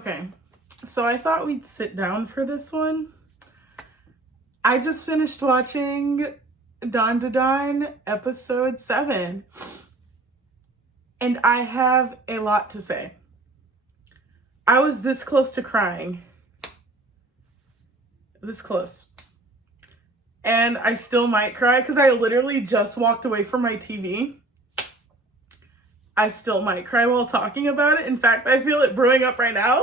Okay, so I thought we'd sit down for this one. I just finished watching Dandadan episode 7, and I have a lot to say. I was this close to crying. This close. And I still might cry because I literally just walked away from my TV. I still might cry while talking about it. In fact, I feel it brewing up right now.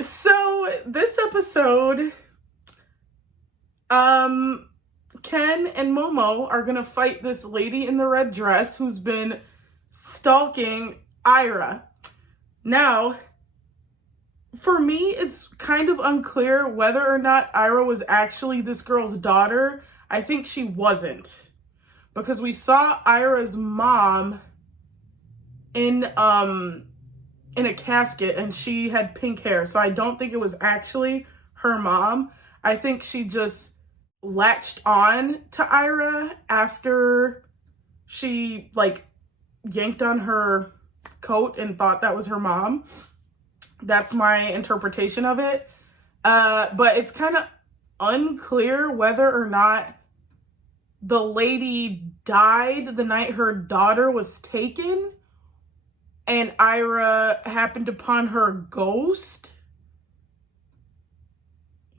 So this episode, Ken and Momo are gonna fight this lady in the red dress who's been stalking Ira. Now, for me, it's kind of unclear whether or not Ira was actually this girl's daughter. I think she wasn't, because we saw Ira's mom in a casket and she had pink hair. So I don't think it was actually her mom. I think she just latched on to Ira after she yanked on her coat and thought that was her mom. That's my interpretation of it. But it's kind of unclear whether or not the lady died the night her daughter was taken and Ira happened upon her ghost.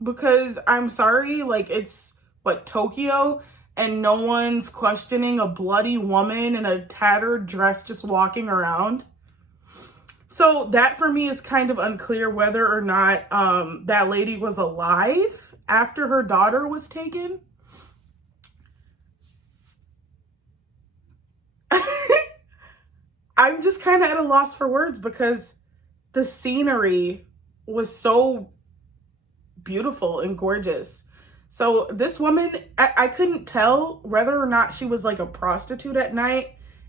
Because I'm sorry, it's Tokyo, and no one's questioning a bloody woman in a tattered dress just walking around. So that for me is kind of unclear whether or not that lady was alive after her daughter was taken. I'm just kind of at a loss for words because the scenery was so beautiful and gorgeous. So this woman, I couldn't tell whether or not she was a prostitute at night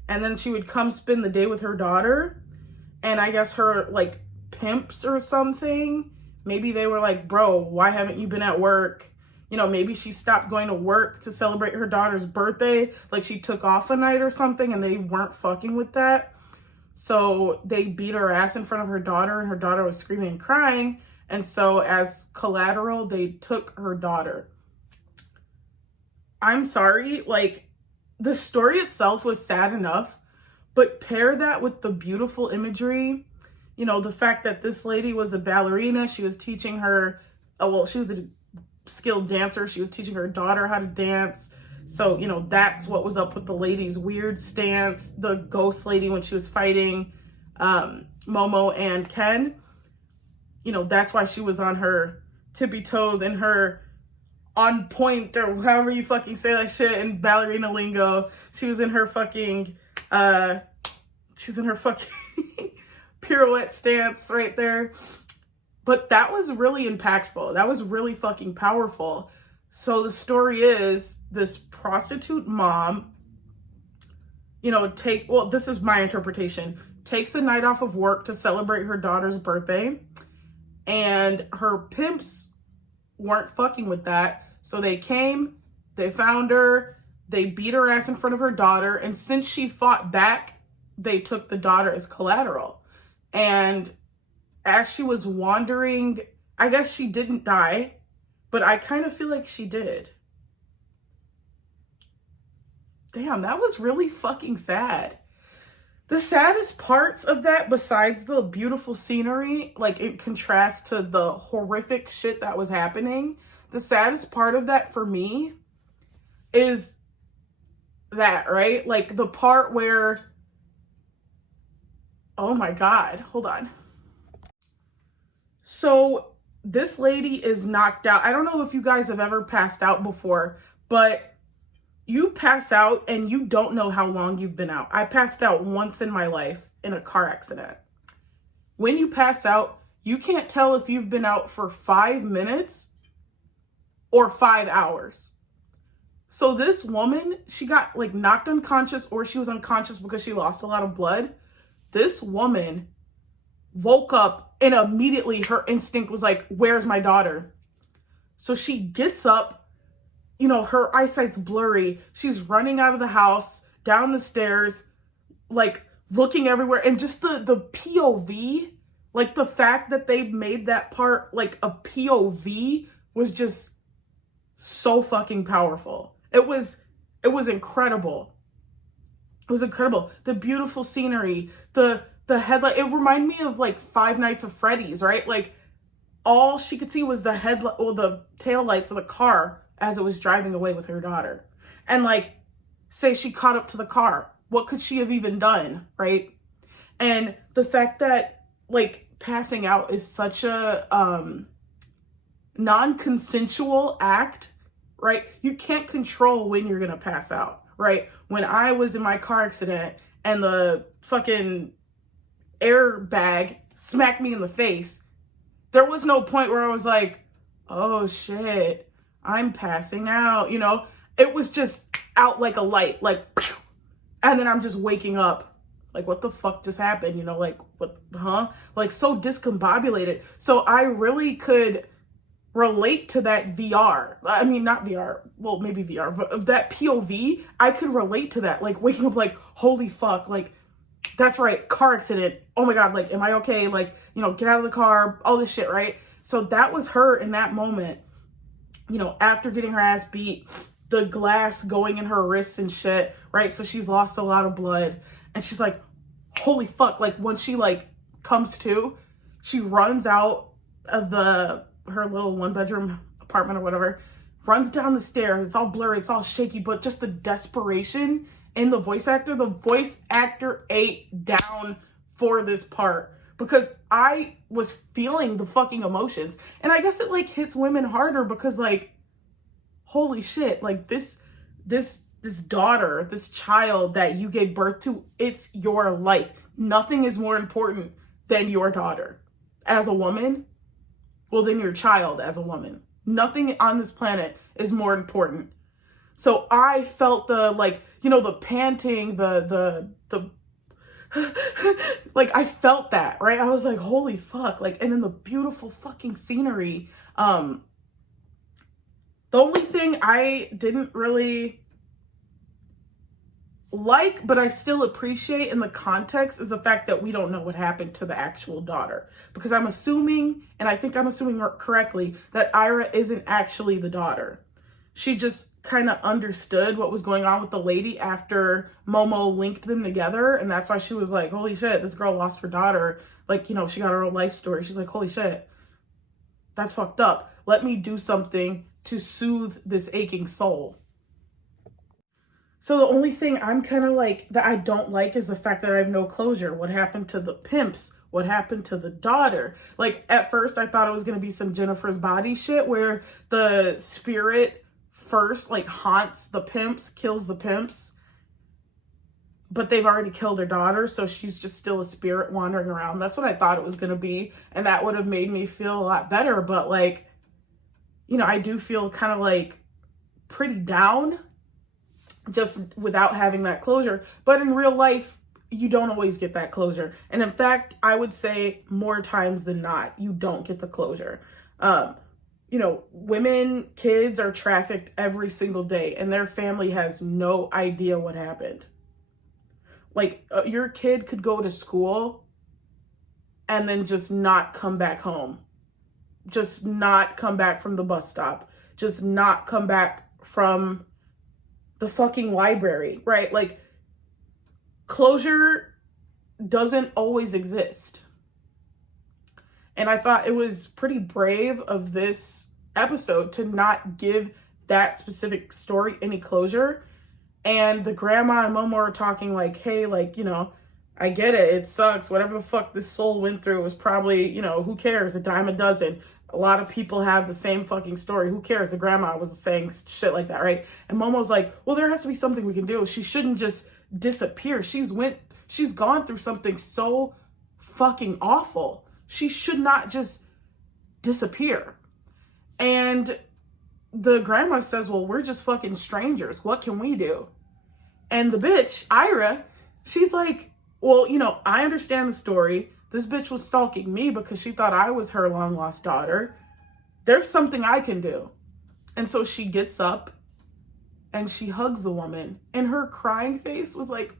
and then she would come spend the day with her daughter. And I guess her pimps or something, maybe they were like, bro, why haven't you been at work? Maybe she stopped going to work to celebrate her daughter's birthday. She took off a night or something and they weren't fucking with that. So they beat her ass in front of her daughter and her daughter was screaming and crying. And so as collateral, they took her daughter. I'm sorry, the story itself was sad enough, but pair that with the beautiful imagery, the fact that this lady was a ballerina, she was teaching her, she was a skilled dancer, she was teaching her daughter how to dance. So, that's what was up with the lady's weird stance, the ghost lady when she was fighting Momo and Ken. That's why she was on her tippy toes and her on point, or however you fucking say that shit in ballerina lingo. She was in her fucking, pirouette stance right there. But that was really impactful. That was really fucking powerful. So the story is this prostitute mom, this is my interpretation, takes a night off of work to celebrate her daughter's birthday. And her pimps weren't fucking with that. So they came, they found her, they beat her ass in front of her daughter. And since she fought back, they took the daughter as collateral. And as she was wandering, I guess she didn't die, but I kind of feel like she did. Damn, that was really fucking sad. The saddest parts of that, besides the beautiful scenery, in contrast to the horrific shit that was happening, the saddest part of that for me is that, right? The part where, oh my God, hold on. So this lady is knocked out. I don't know if you guys have ever passed out before, but you pass out and you don't know how long you've been out. I passed out once in my life in a car accident. When you pass out, you can't tell if you've been out for 5 minutes or 5 hours. So this woman, she got knocked unconscious, or she was unconscious because she lost a lot of blood. This woman woke up and immediately her instinct was where's my daughter? So she gets up, her eyesight's blurry. She's running out of the house, down the stairs, looking everywhere. And just the POV Like, the fact that they made that part like a POV was just so fucking powerful. It was incredible. It was incredible. The beautiful scenery, the headlight. It reminded me of like Five Nights at Freddy's, right? Like, all she could see was the headlight or the taillights of the car as it was driving away with her daughter. And like, say she caught up to the car, what could she have even done, right? And the fact that like passing out is such a non-consensual act, right? You can't control when you're gonna pass out, right? When I was in my car accident and the fucking airbag smacked me in the face, there was no point where I was like, oh shit, I'm passing out, you know? It was just out like a light, like, and then I'm just waking up. Like, what the fuck just happened? You know, like, what, huh? Like, so discombobulated. So I really could relate to that VR. I mean, not VR. Well, maybe VR, but that POV, I could relate to that. Like, waking up like, holy fuck, like, that's right, car accident. Oh my God, like, am I okay? Like, you know, get out of the car, all this shit, right? So that was her in that moment, you know, after getting her ass beat, the glass going in her wrists and shit, right? So she's lost a lot of blood. And she's like, holy fuck. Like, when she like comes to, she runs out of her little 1-bedroom apartment or whatever, runs down the stairs. It's all blurry, it's all shaky, but just the desperation in the voice actor ate down for this part, because I was feeling the fucking emotions. And I guess it like hits women harder because like, holy shit, like this daughter, this child that you gave birth to, it's your life. Nothing is more important than your daughter as a woman. Well, than your child as a woman. Nothing on this planet is more important. So I felt the, like, you know, the panting, the like, I felt that, right? I was like, holy fuck. Like, and then the beautiful fucking scenery. The only thing I didn't really like, but I still appreciate in the context, is the fact that we don't know what happened to the actual daughter. Because I'm assuming, and I think I'm assuming correctly, that Ira isn't actually the daughter. She just kind of understood what was going on with the lady after Momo linked them together. And that's why she was like, holy shit, this girl lost her daughter. Like, you know, she got her own life story. She's like, holy shit, that's fucked up. Let me do something to soothe this aching soul. So the only thing I'm kind of like, that I don't like, is the fact that I have no closure. What happened to the pimps? What happened to the daughter? Like, at first I thought it was going to be some Jennifer's Body shit where the spirit first like haunts the pimps, kills the pimps, but they've already killed her daughter, so she's just still a spirit wandering around. That's what I thought it was going to be, and that would have made me feel a lot better. But like, you know, I do feel kind of like pretty down just without having that closure. But in real life, you don't always get that closure. And in fact, I would say more times than not, you don't get the closure. You know, women, kids are trafficked every single day, and their family has no idea what happened. Like, your kid could go to school and then just not come back home. Just not come back from the bus stop. Just not come back from the fucking library, right? Like, closure doesn't always exist. And I thought it was pretty brave of this episode to not give that specific story any closure. And the grandma and Momo are talking like, hey, like, you know, I get it. It sucks. Whatever the fuck this soul went through was probably, you know, who cares? A dime a dozen. A lot of people have the same fucking story. Who cares? The grandma was saying shit like that, right? And Momo's like, well, there has to be something we can do. She shouldn't just disappear. She's gone through something so fucking awful. She should not just disappear. And the grandma says, well, we're just fucking strangers. What can we do? And the bitch, Ira, she's like, well, you know, I understand the story. This bitch was stalking me because she thought I was her long lost daughter. There's something I can do. And so she gets up and she hugs the woman. And her crying face was like,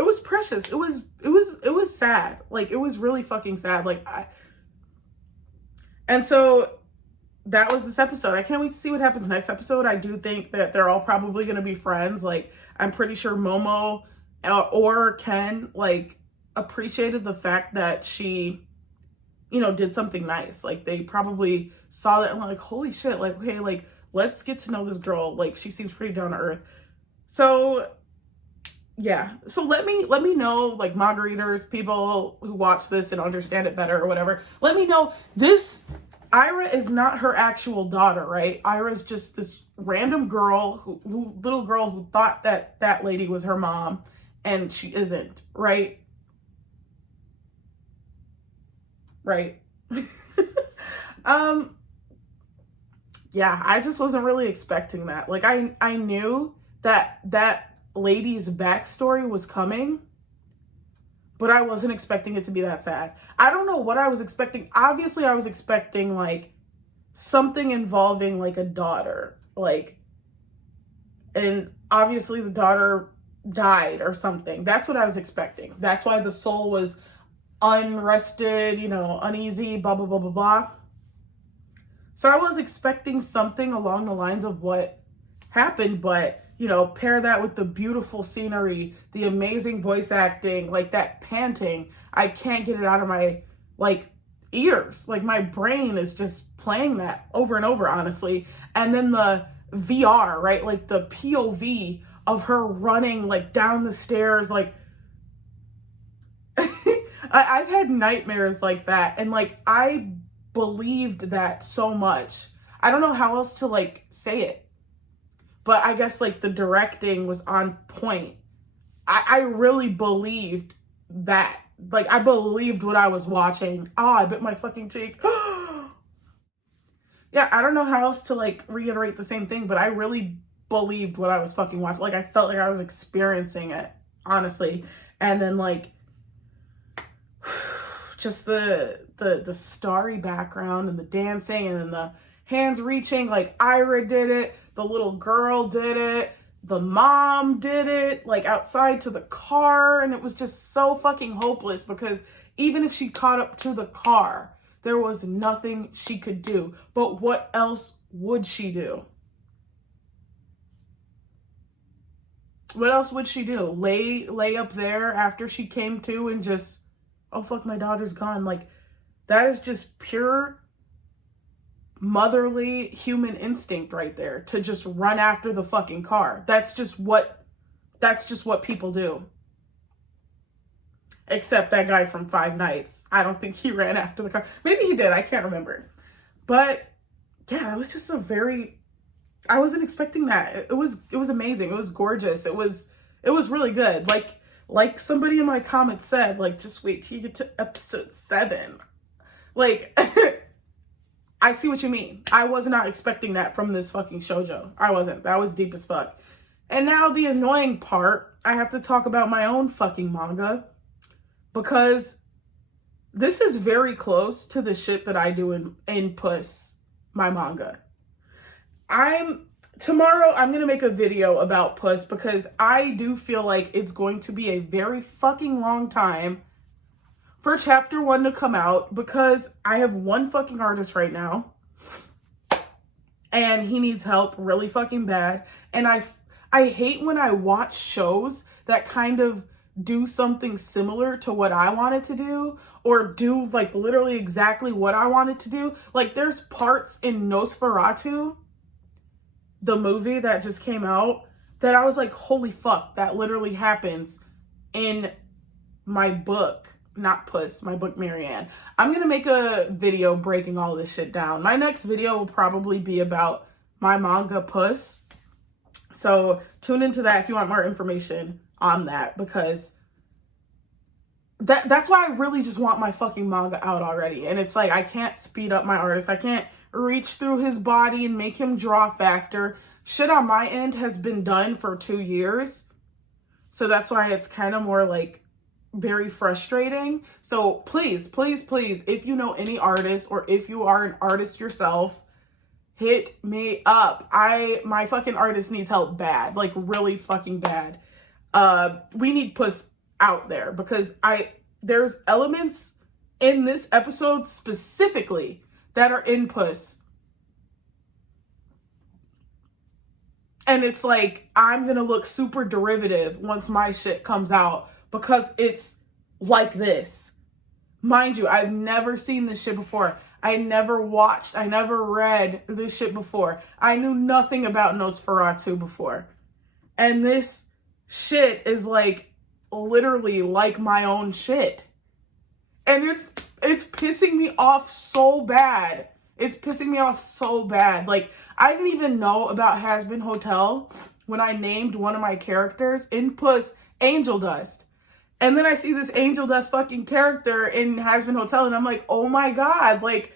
it was precious. It was sad. Like, it was really fucking sad. And so that was this episode. I can't wait to see what happens next episode. I do think that they're all probably going to be friends. Like, I'm pretty sure Momo or Ken, like, appreciated the fact that she, you know, did something nice. Like, they probably saw that and were like, holy shit, like, okay, like, let's get to know this girl. Like, she seems pretty down to earth. So, yeah. So let me know, like, Margariters, people who watch this and understand it better or whatever. Let me know. This Ira is not her actual daughter, right? Ira's just this random girl little girl who thought that that lady was her mom, and she isn't, right? Right. Yeah, I just wasn't really expecting that. Like, I knew that that lady's backstory was coming, but I wasn't expecting it to be that sad. I don't know what I was expecting. Obviously, I was expecting, like, something involving, like, a daughter. Like, and obviously the daughter died or something. That's what I was expecting. That's why the soul was unrested, you know, uneasy, blah, blah, blah, blah, blah. So I was expecting something along the lines of what happened, but, you know, pair that with the beautiful scenery, the amazing voice acting, like that panting, I can't get it out of my, like, ears. Like, my brain is just playing that over and over, honestly. And then the VR, right? Like, the POV of her running, like, down the stairs, like, I've had nightmares like that, and, like, I believed that so much. I don't know how else to, like, say it, but I guess, like, the directing was on point. I really believed that. Like, I believed what I was watching. Oh, I bit my fucking cheek. Yeah, I don't know how else to, like, reiterate the same thing, but I really believed what I was fucking watching. Like, I felt like I was experiencing it, honestly. And then, like, just the starry background and the dancing and then the hands reaching, like, Ira did it, the little girl did it, the mom did it, like, outside to the car, and it was just so fucking hopeless because even if she caught up to the car, there was nothing she could do. But what else would she do? What else would she do? Lay up there after she came to and just, oh fuck, my daughter's gone. Like, that is just pure motherly human instinct right there, to just run after the fucking car. That's just what people do. Except that guy from Five Nights. I don't think he ran after the car. Maybe he did, I can't remember. But yeah, it was just I wasn't expecting that. It was amazing. It was gorgeous. It was really good. Like somebody in my comments said, like, just wait till you get to episode 7. Like, I see what you mean. I was not expecting that from this fucking shoujo. I wasn't. That was deep as fuck. And now the annoying part, I have to talk about my own fucking manga, because this is very close to the shit that I do in Puss, my manga. Tomorrow I'm going to make a video about Puss, because I do feel like it's going to be a very fucking long time for chapter 1 to come out, because I have one fucking artist right now and he needs help really fucking bad. And I hate when I watch shows that kind of do something similar to what I wanted to do, or do, like, literally exactly what I wanted to do. Like, there's parts in Nosferatu, the movie that just came out, that I was like, holy fuck, that literally happens in my book. Not Puss, my book Marianne. I'm gonna make a video breaking all this shit down. My next video will probably be about my manga Puss. So tune into that if you want more information on that, because that's why I really just want my fucking manga out already. And it's like, I can't speed up my artist. I can't reach through his body and make him draw faster. Shit on my end has been done for 2 years. So that's why it's kind of more like very frustrating. So please, please, please, if you know any artists, or if you are an artist yourself, hit me up. My fucking artist needs help bad, like really fucking bad. We need Puss out there because there's elements in this episode specifically that are in Puss. And it's like, I'm going to look super derivative once my shit comes out because it's like this. Mind you, I've never seen this shit before. I never read this shit before. I knew nothing about Nosferatu before. And this shit is like literally like my own shit. And it's pissing me off so bad. It's pissing me off so bad. Like, I didn't even know about Hazbin Hotel when I named one of my characters in Puss Angel Dust. And then I see this Angel Dust fucking character in Hazbin Hotel and I'm like, oh my God, like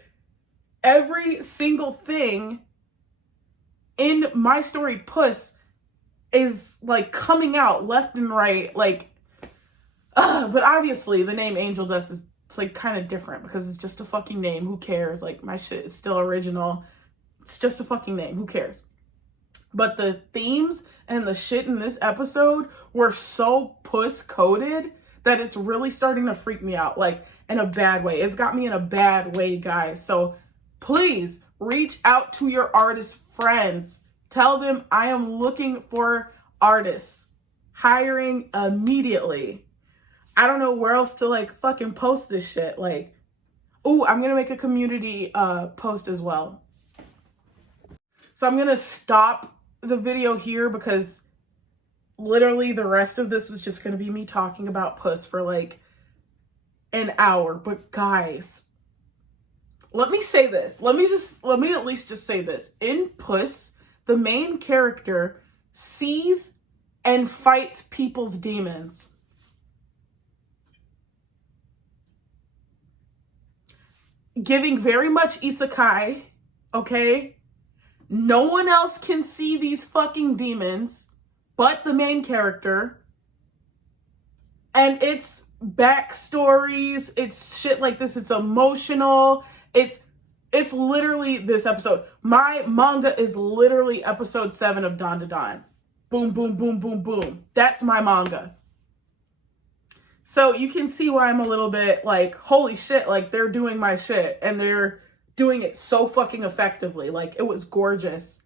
every single thing in my story Puss is like coming out left and right. Like, but obviously the name Angel Dust is like kind of different because it's just a fucking name. Who cares? Like, my shit is still original. It's just a fucking name. Who cares? But the themes and the shit in this episode were so Puss coded that it's really starting to freak me out, like in a bad way. It's got me in a bad way, guys. So please reach out to your artist friends. Tell them I am looking for artists. Hiring immediately. I don't know where else to like fucking post this shit. Like, oh, I'm gonna make a community post as well. So I'm gonna stop the video here because literally the rest of this is just gonna be me talking about Puss for like an hour. But guys, let me say this. Let me at least just say this. In Puss, the main character sees and fights people's demons. Giving very much isekai, okay? No one else can see these fucking demons but the main character. And it's backstories, it's shit like this, it's emotional, it's literally this episode. My manga is literally episode 7 of Dandadan. Boom, boom, boom, boom, boom. That's my manga. So you can see why I'm a little bit like, holy shit, like they're doing my shit and they're doing it so fucking effectively. Like, it was gorgeous.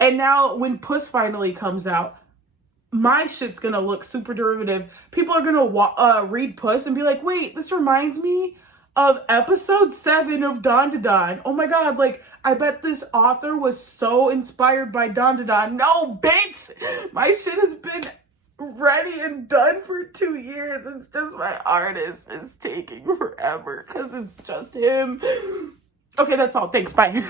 And now when Puss finally comes out, my shit's gonna look super derivative. People are gonna read Puss and be like, wait, this reminds me of episode 7 of Dandadan. Oh my God, like, I bet this author was so inspired by Dandadan. No, bitch! My shit has been ready and done for 2 years. It's just my artist is taking forever because it's just him. Okay, that's all. Thanks. Bye.